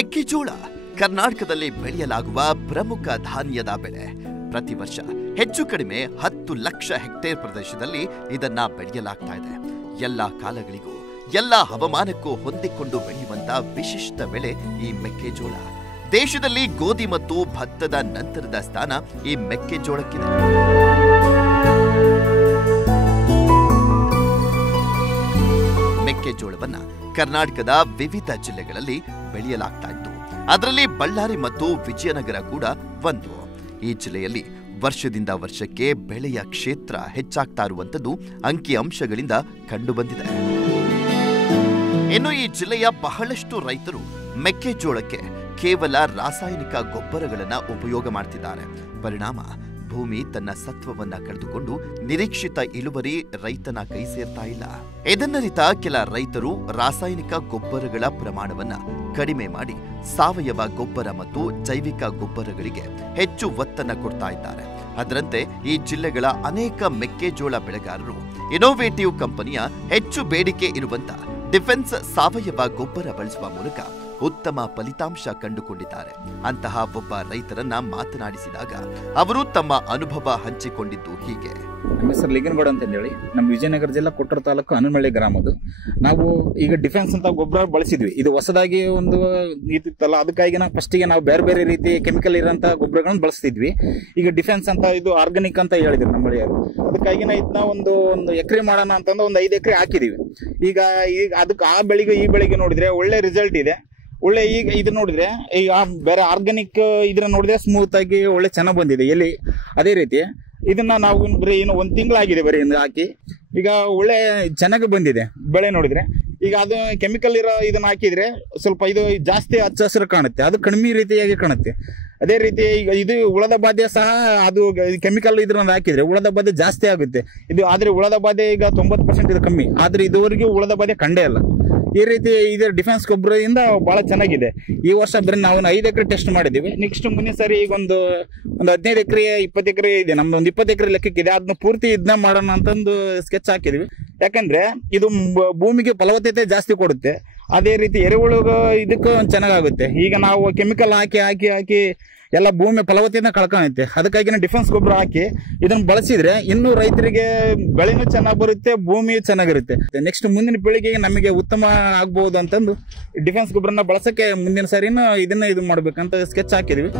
ಮೆಕ್ಕೆಜೋಳ ಕರ್ನಾಟಕದಲ್ಲಿ ಬೆಳೆಯಲಾಗುವ ಪ್ರಮುಖ ಧಾನ್ಯದ ಬೆಳೆ. ಪ್ರತಿ ವರ್ಷ ಹೆಚ್ಚು ಕಡಿಮೆ 10 ಲಕ್ಷ ಹೆಕ್ಟೇರ್ ಪ್ರದೇಶದಲ್ಲಿ ಇದನ್ನ ಬೆಳೆಯಲಾಗ್ತಾ ಇದೆ. ಎಲ್ಲ ಕಾಲಗಳಿಗೂ ಎಲ್ಲ ಹವಾಮಾನಕ್ಕೂ ಹೊಂದಿಕೊಂಡು ಬೆಳೆಯುವಂತ ವಿಶಿಷ್ಟ ಬೆಳೆ ಈ ಮೆಕ್ಕೆಜೋಳ. ದೇಶದಲ್ಲಿ ಗೋಧಿ ಮತ್ತು ಭತ್ತದ ನಂತರದ ಸ್ಥಾನ ಈ ಮೆಕ್ಕೆಜೋಳಕ್ಕಿದೆ. ಮೆಕ್ಕೆಜೋಳವನ್ನ ಕರ್ನಾಟಕದ ವಿವಿಧ ಜಿಲ್ಲೆಗಳಲ್ಲಿ ಬೆಳೆಯಲಾಗ್ತಾ ಇತ್ತು. ಅದರಲ್ಲಿ ಬಳ್ಳಾರಿ ಮತ್ತು ವಿಜಯನಗರ ಕೂಡ ಒಂದು. ಈ ಜಿಲ್ಲೆಯಲ್ಲಿ ವರ್ಷದಿಂದ ವರ್ಷಕ್ಕೆ ಬೆಳೆಯ ಕ್ಷೇತ್ರ ಹೆಚ್ಚಾಗ್ತಾ ಇರುವಂತದ್ದು ಅಂಕಿಅಂಶಗಳಿಂದ ಕಂಡುಬಂದಿದೆ. ಇನ್ನು ಈ ಜಿಲ್ಲೆಯ ಬಹಳಷ್ಟು ರೈತರು ಮೆಕ್ಕೆಜೋಳಕ್ಕೆ ಕೇವಲ ರಾಸಾಯನಿಕ ಗೊಬ್ಬರಗಳನ್ನ ಉಪಯೋಗ ಮಾಡ್ತಿದ್ದಾರೆ. ಪರಿಣಾಮ ಭೂಮಿ ತನ್ನ ಸತ್ವವನ್ನ ಕಳೆದುಕೊಂಡು ನಿರೀಕ್ಷಿತ ಇಳುವರಿ ರೈತನ ಕೈ ಸೇರ್ತಾ ಇಲ್ಲ. ಇದನ್ನರಿತ ಕೆಲ ರೈತರು ರಾಸಾಯನಿಕ ಗೊಬ್ಬರಗಳ ಪ್ರಮಾಣವನ್ನ ಕಡಿಮೆ ಮಾಡಿ ಸಾವಯವ ಗೊಬ್ಬರ ಮತ್ತು ಜೈವಿಕ ಗೊಬ್ಬರಗಳಿಗೆ ಹೆಚ್ಚು ಒತ್ತನ್ನ ಕೊಡ್ತಾ ಇದ್ದಾರೆ. ಅದರಂತೆ ಈ ಜಿಲ್ಲೆಗಳ ಅನೇಕ ಮೆಕ್ಕೆಜೋಳ ಬೆಳೆಗಾರರು ಇನೋವೇಟಿವ್ ಕಂಪನಿಯ ಹೆಚ್ಚು ಬೇಡಿಕೆ ಇರುವಂತ ಡಿಫೆನ್ಸ್ ಸಾವಯವ ಗೊಬ್ಬರ ಬಳಸುವ ಮೂಲಕ ಉತ್ತಮ ಫಲಿತಾಂಶ ಕಂಡುಕೊಂಡಿದ್ದಾರೆ. ಅಂತಹ ಒಬ್ಬ ರೈತರನ್ನ ಮಾತನಾಡಿಸಿದಾಗ ಅವರು ತಮ್ಮ ಅನುಭವ ಹಂಚಿಕೊಂಡಿದ್ದು ಹೀಗೆ. ನಮ್ಮ ಹೆಸರು ಲಿಂಗನಗೌಡ ಅಂತ ಹೇಳಿ, ನಮ್ಮ ವಿಜಯನಗರ ಜಿಲ್ಲಾ ಕೊಟ್ಟೂರು ತಾಲೂಕು ಹನುಮಳ್ಳಿ ಗ್ರಾಮದ್ದು. ನಾವು ಈಗ ಡಿಫೆನ್ಸ್ ಅಂತ ಗೊಬ್ಬರ ಬಳಸಿದ್ವಿ. ಇದು ಹೊಸದಾಗಿ ಒಂದು ಇದಿತ್ತಲ್ಲ, ಅದಕ್ಕಾಗಿ ನಾವು ಫಸ್ಟಿಗೆ ನಾವು ಬೇರೆ ಬೇರೆ ರೀತಿ ಕೆಮಿಕಲ್ ಇರೋಂಥ ಗೊಬ್ಬರಗಳನ್ನ ಬಳಸ್ತಿದ್ವಿ. ಈಗ ಡಿಫೆನ್ಸ್ ಅಂತ ಇದು ಆರ್ಗಾನಿಕ್ ಅಂತ ಹೇಳಿದ್ರು ನಮ್ಮ ಬಳಿಯವರು. ಅದಕ್ಕಾಗಿ ಇದನ್ನ ಒಂದು ಎಕರೆ ಮಾಡೋಣ ಅಂತಂದು ಒಂದು 5 ಎಕರೆ ಹಾಕಿದೀವಿ. ಈಗ ಅದಕ್ಕೆ ಆ ಬೆಳೆಗೆ ಈ ಬೆಳೆಗೆ ನೋಡಿದ್ರೆ ಒಳ್ಳೆ ರಿಸಲ್ಟ್ ಇದೆ. ಒಳ್ಳೆ ಈಗ ಇದು ನೋಡಿದ್ರೆ ಈಗ ಬೇರೆ ಆರ್ಗಾನಿಕ್ ಇದ್ರ ನೋಡಿದ್ರೆ ಸ್ಮೂತ್ ಆಗಿ ಒಳ್ಳೆ ಚೆನ್ನಾಗಿ ಬಂದಿದೆ ಎಲ್ಲಿ. ಅದೇ ರೀತಿ ಇದನ್ನ ನಾವು ಬರೀ ಇನ್ನು 1 ತಿಂಗಳಾಗಿದೆ ಬರೀ ಹಾಕಿ. ಈಗ ಒಳ್ಳೆ ಚೆನ್ನಾಗಿ ಬಂದಿದೆ ಬೆಳೆ ನೋಡಿದ್ರೆ. ಈಗ ಅದು ಕೆಮಿಕಲ್ ಇರೋ ಇದನ್ನ ಹಾಕಿದ್ರೆ ಸ್ವಲ್ಪ ಇದು ಜಾಸ್ತಿ ಹಚ್ಚ ಹಸಿರು ಕಾಣುತ್ತೆ, ಅದು ಕಡಿಮೆ ರೀತಿಯಾಗಿ ಕಾಣುತ್ತೆ. ಅದೇ ರೀತಿ ಈಗ ಇದು ಹುಳದ ಬಾಧೆ ಸಹ ಅದು ಕೆಮಿಕಲ್ ಇದ್ರನ್ನ ಹಾಕಿದ್ರೆ ಹುಳದ ಬಾಧೆ ಜಾಸ್ತಿ ಆಗುತ್ತೆ. ಇದು ಆದ್ರೆ ಹುಳದ ಬಾಧೆ ಈಗ 90% ಇದು ಕಮ್ಮಿ, ಆದ್ರೆ ಇದುವರೆಗೂ ಹುಳದ ಬಾಧೆ ಕಂಡೇ ಇಲ್ಲ. ಈ ರೀತಿ ಇದು ಡಿಫೆನ್ಸ್ ಗೊಬ್ಬರದಿಂದ ಬಹಳ ಚೆನ್ನಾಗಿದೆ. ಈ ವರ್ಷ ಬರೀ ನಾವು 5 ಎಕರೆ ಟೆಸ್ಟ್ ಮಾಡಿದ್ದೀವಿ. ನೆಕ್ಸ್ಟ್ ಮುಂದಿನ ಸಾರಿ ಈಗ ಒಂದು 15 ಎಕರೆ 20 ಎಕರೆ ಇದೆ, ನಮ್ದು ಒಂದು 20 ಎಕರೆ ಲೆಕ್ಕಕ್ಕಿದೆ. ಅದನ್ನ ಪೂರ್ತಿ ಇದನ್ನ ಮಾಡೋಣ ಅಂತಂದು ಸ್ಕೆಚ್ ಹಾಕಿದ್ವಿ. ಯಾಕಂದ್ರೆ ಇದು ಭೂಮಿಗೆ ಫಲವತ್ತತೆ ಜಾಸ್ತಿ ಕೊಡುತ್ತೆ. ಅದೇ ರೀತಿ ಎರೆಹುಳು ಇದಕ್ಕೂ ಚೆನ್ನಾಗುತ್ತೆ. ಈಗ ನಾವು ಕೆಮಿಕಲ್ ಹಾಕಿ ಎಲ್ಲ ಭೂಮಿ ಫಲವತ್ತತೆನ ಕಳ್ಕೊಳ್ಳುತ್ತೆ. ಅದಕ್ಕಾಗಿ ಡಿಫೆನ್ಸ್ ಗೊಬ್ಬರ ಹಾಕಿ ಇದನ್ನ ಬಳಸಿದ್ರೆ ಇನ್ನೂ ರೈತರಿಗೆ ಬೆಳೆನೂ ಚೆನ್ನಾಗಿ ಬರುತ್ತೆ, ಭೂಮಿಯೂ ಚೆನ್ನಾಗಿರುತ್ತೆ. ನೆಕ್ಸ್ಟ್ ಮುಂದಿನ ಪೀಳಿಗೆಗೆ ನಮಗೆ ಉತ್ತಮ ಆಗ್ಬಹುದು ಅಂತಂದು ಡಿಫೆನ್ಸ್ ಗೊಬ್ಬರನ ಬಳಸಕ್ಕೆ ಮುಂದಿನ ಸಾರಿನೂ ಇದನ್ನ ಇದು ಮಾಡ್ಬೇಕಂತ ಸ್ಕೆಚ್ ಹಾಕಿದ್ವಿ.